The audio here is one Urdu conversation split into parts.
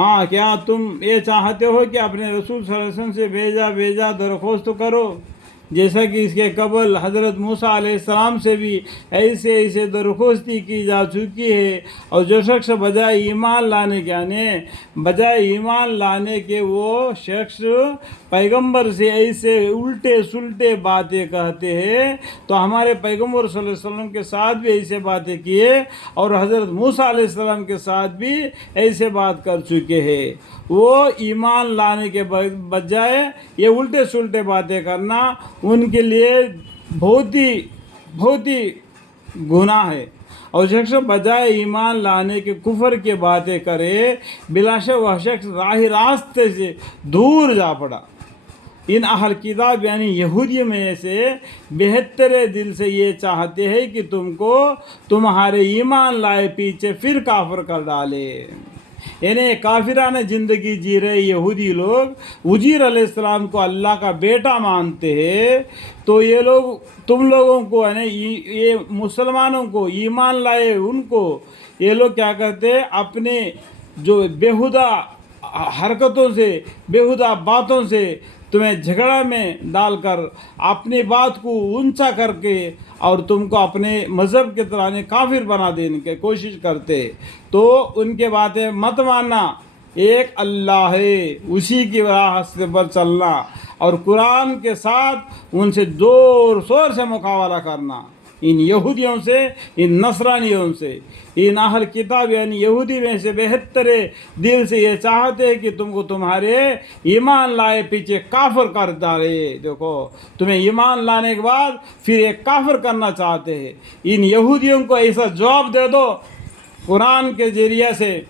ہاں کیا تم یہ چاہتے ہو کہ اپنے رسول صلی اللہ علیہ وسلم سے بھیجا درخواست کرو، جیسا کہ اس کے قبل حضرت موسیٰ علیہ السلام سے بھی ایسے درخواستی کی جا چکی ہے، اور جو شخص بجائے ایمان لانے کے وہ شخص پیغمبر سے ایسے الٹے سلٹے باتیں کہتے ہیں، تو ہمارے پیغمبر صلی اللہ علیہ وسلم کے ساتھ بھی ایسے باتیں کیے، اور حضرت موسیٰ علیہ السلام کے ساتھ بھی ایسے بات کر چکے ہیں۔ وہ ایمان لانے کے بجائے یہ الٹے سلٹے باتیں کرنا ان کے لیے بہت ہی گناہ ہے، اور شخص بجائے ایمان لانے کے کفر کی باتیں کرے، بلا شک وہ شخص راہ راستے سے دور جا پڑا۔ ان اہل کتاب یعنی یہودیوں میں سے بہتر دل سے یہ چاہتے ہیں کہ تم کو تمہارے ایمان لائے پیچھے پھر کافر کر ڈالے۔ یعنی کافرانہ زندگی جی رہے یہودی لوگ عزیر علیہ السلام کو اللہ کا بیٹا مانتے ہیں، تو یہ لوگ تم لوگوں کو یعنی یہ مسلمانوں کو ایمان لائے ان کو یہ لوگ کیا کرتے ہیں، اپنے جو بیہودہ حرکتوں سے بیہودہ باتوں سے تمہیں جھگڑا میں ڈال کر اپنی بات کو اونچا کر کے اور تم کو اپنے مذہب کے طرح کافر بنا دینے کی کوشش کرتے، تو ان کے باتیں مت ماننا۔ ایک اللہ ہے، اسی کی راہ پر چلنا، اور قرآن کے ساتھ ان سے زور شور سے مقابلہ کرنا، ان یہودیوں سے، ان نصرانیوں سے۔ ان اہل کتاب یعنی یہودی میں سے بہتر دل سے یہ چاہتے ہیں کہ تم کو تمہارے ایمان لائے پیچھے کافر کر ڈالے۔ دیکھو تمہیں ایمان لانے کے بعد پھر ایک کافر کرنا چاہتے ہیں۔ ان یہودیوں کو ایسا جواب دے دو قرآن کے ذریعے سے،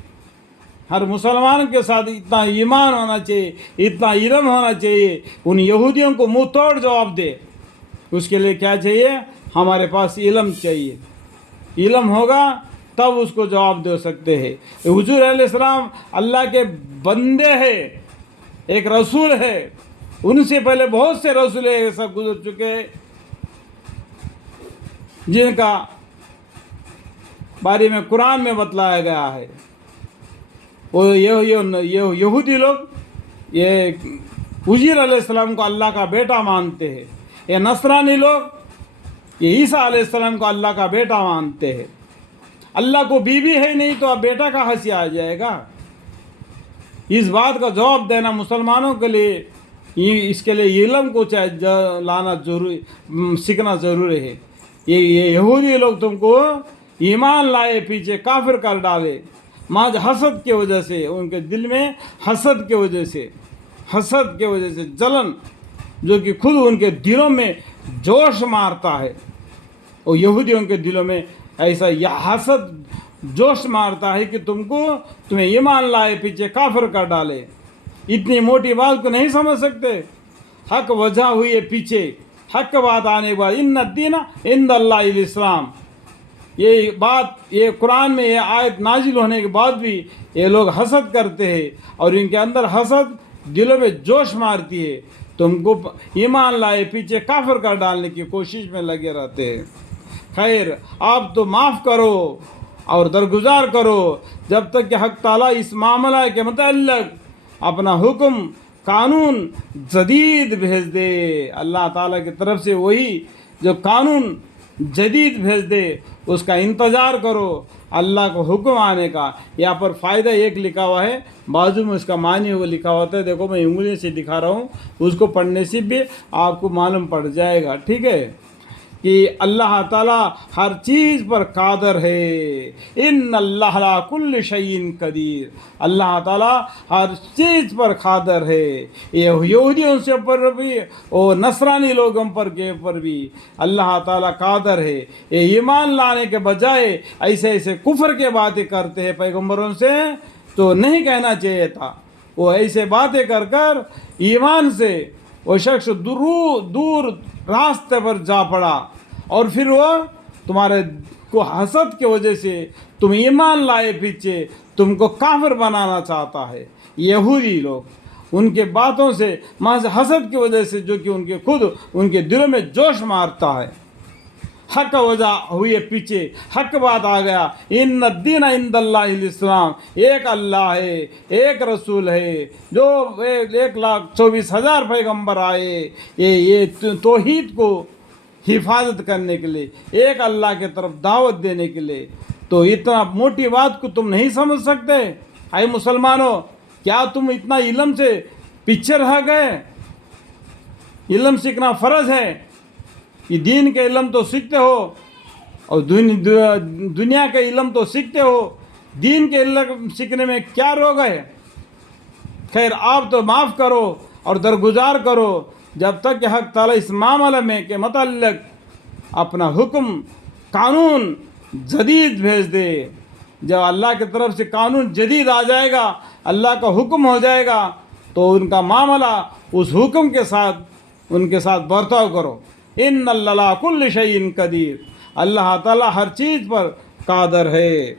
ہر مسلمان کے ساتھ اتنا ایمان ہونا چاہیے، اتنا علم ہونا چاہیے، ان یہودیوں کو منہ توڑ جواب دے۔ اس کے لیے کیا چاہیے؟ ہمارے پاس علم چاہیے، علم ہوگا تب اس کو جواب دے سکتے ہیں۔ حضور علیہ السلام اللہ کے بندے ہیں، ایک رسول ہے، ان سے پہلے بہت سے رسول ایسا گزر چکے ہیں جن کا بارے میں قرآن میں بتلایا گیا ہے۔ وہ یہودی لوگ یہ حضور علیہ السلام کو اللہ کا بیٹا مانتے ہیں، یہ نصرانی لوگ یہ عیسیٰ علیہ السلام کو اللہ کا بیٹا مانتے ہیں۔ اللہ کو بیوی ہے نہیں تو اب بیٹا کہاں سے آ جائے گا؟ اس بات کا جواب دینا مسلمانوں کے لیے، اس کے لیے علم کو لانا ضروری، سیکھنا ضروری ہے۔ یہ یہودی لوگ تم کو ایمان لائے پیچھے کافر کر ڈالے، محض حسد کی وجہ سے، ان کے دل میں حسد کی وجہ سے جلن جو کہ خود ان کے دلوں میں جوش مارتا ہے، اور یہودیوں کے دلوں میں ایسا یہ حسد جوش مارتا ہے کہ تمہیں ایمان لائے پیچھے کافر کر ڈالے۔ اتنی موٹی بات کو نہیں سمجھ سکتے؟ حق وجہ ہوئی ہے پیچھے، حق بات آنے کے بعد ان الدین عند اللہ الاسلام، یہ بات یہ قرآن میں یہ آیت نازل ہونے کے بعد بھی یہ لوگ حسد کرتے ہیں، اور ان کے اندر حسد دلوں میں جوش مارتی ہے، تم کو ایمان لائے پیچھے کافر کر ڈالنے کی کوشش میں لگے رہتے ہیں۔ خیر، آپ تو معاف کرو اور درگزار کرو جب تک کہ حق تعالیٰ اس معاملہ کے متعلق اپنا حکم قانون جدید بھیج دے۔ اللہ تعالیٰ کی طرف سے وہی جو قانون جدید بھیج دے اس کا انتظار کرو، اللہ کو حکم آنے کا۔ یہاں پر فائدہ ایک لکھا ہوا ہے، بازو میں اس کا معنی وہ لکھا ہوتا ہے، دیکھو میں انگلی سے دکھا رہا ہوں، اس کو پڑھنے سے بھی آپ کو معلوم پڑ جائے گا، ٹھیک ہے؟ کہ اللہ تعالیٰ ہر چیز پر قادر ہے، ان اللہ علی کل شیء قدیر، اللہ تعالیٰ ہر چیز پر قادر ہے۔ یہ یہودیوں سے پر بھی اور نصرانی لوگوں پر بھی اللہ تعالیٰ قادر ہے۔ یہ ایمان لانے کے بجائے ایسے کفر کے باتیں کرتے ہیں پیغمبروں سے، تو نہیں کہنا چاہیے تھا۔ وہ ایسے باتیں کر ایمان سے وہ شخص دور راستے پر جا پڑا، اور پھر وہ تمہارے کو حسد کی وجہ سے تم ایمان لائے پیچھے تم کو کافر بنانا چاہتا ہے۔ یہودی لوگ ان کے باتوں سے محض حسد کی وجہ سے جو کہ ان کے دلوں میں جوش مارتا ہے، حق وجہ ہوئی پیچھے، حق بات آ گیا، ان الدین عند اللہ الاسلام، ایک اللہ ہے، ایک رسول ہے، جو 1,24,000 پیغمبر آئے یہ توحید کو حفاظت کرنے کے لیے، ایک اللہ کے طرف دعوت دینے کے لیے۔ تو اتنا موٹی بات کو تم نہیں سمجھ سکتے؟ اے مسلمانوں، کیا تم اتنا علم سے پیچھے رہ گئے؟ علم سیکھنا فرض ہے، یہ دین کے علم تو سیکھتے ہو اور دنیا کے علم تو سیکھتے ہو، دین کے علم سیکھنے میں کیا روگ ہے؟ خیر، آپ تو معاف کرو اور درگزار کرو جب تک کہ حق تعالیٰ اس معاملے میں کے متعلق اپنا حکم قانون جدید بھیج دے۔ جب اللہ کی طرف سے قانون جدید آ جائے گا، اللہ کا حکم ہو جائے گا، تو ان کا معاملہ اس حکم کے ساتھ ان کے ساتھ برتاؤ کرو۔ ان اللہ کل شیء قدیر، اللہ تعالیٰ ہر چیز پر قادر ہے۔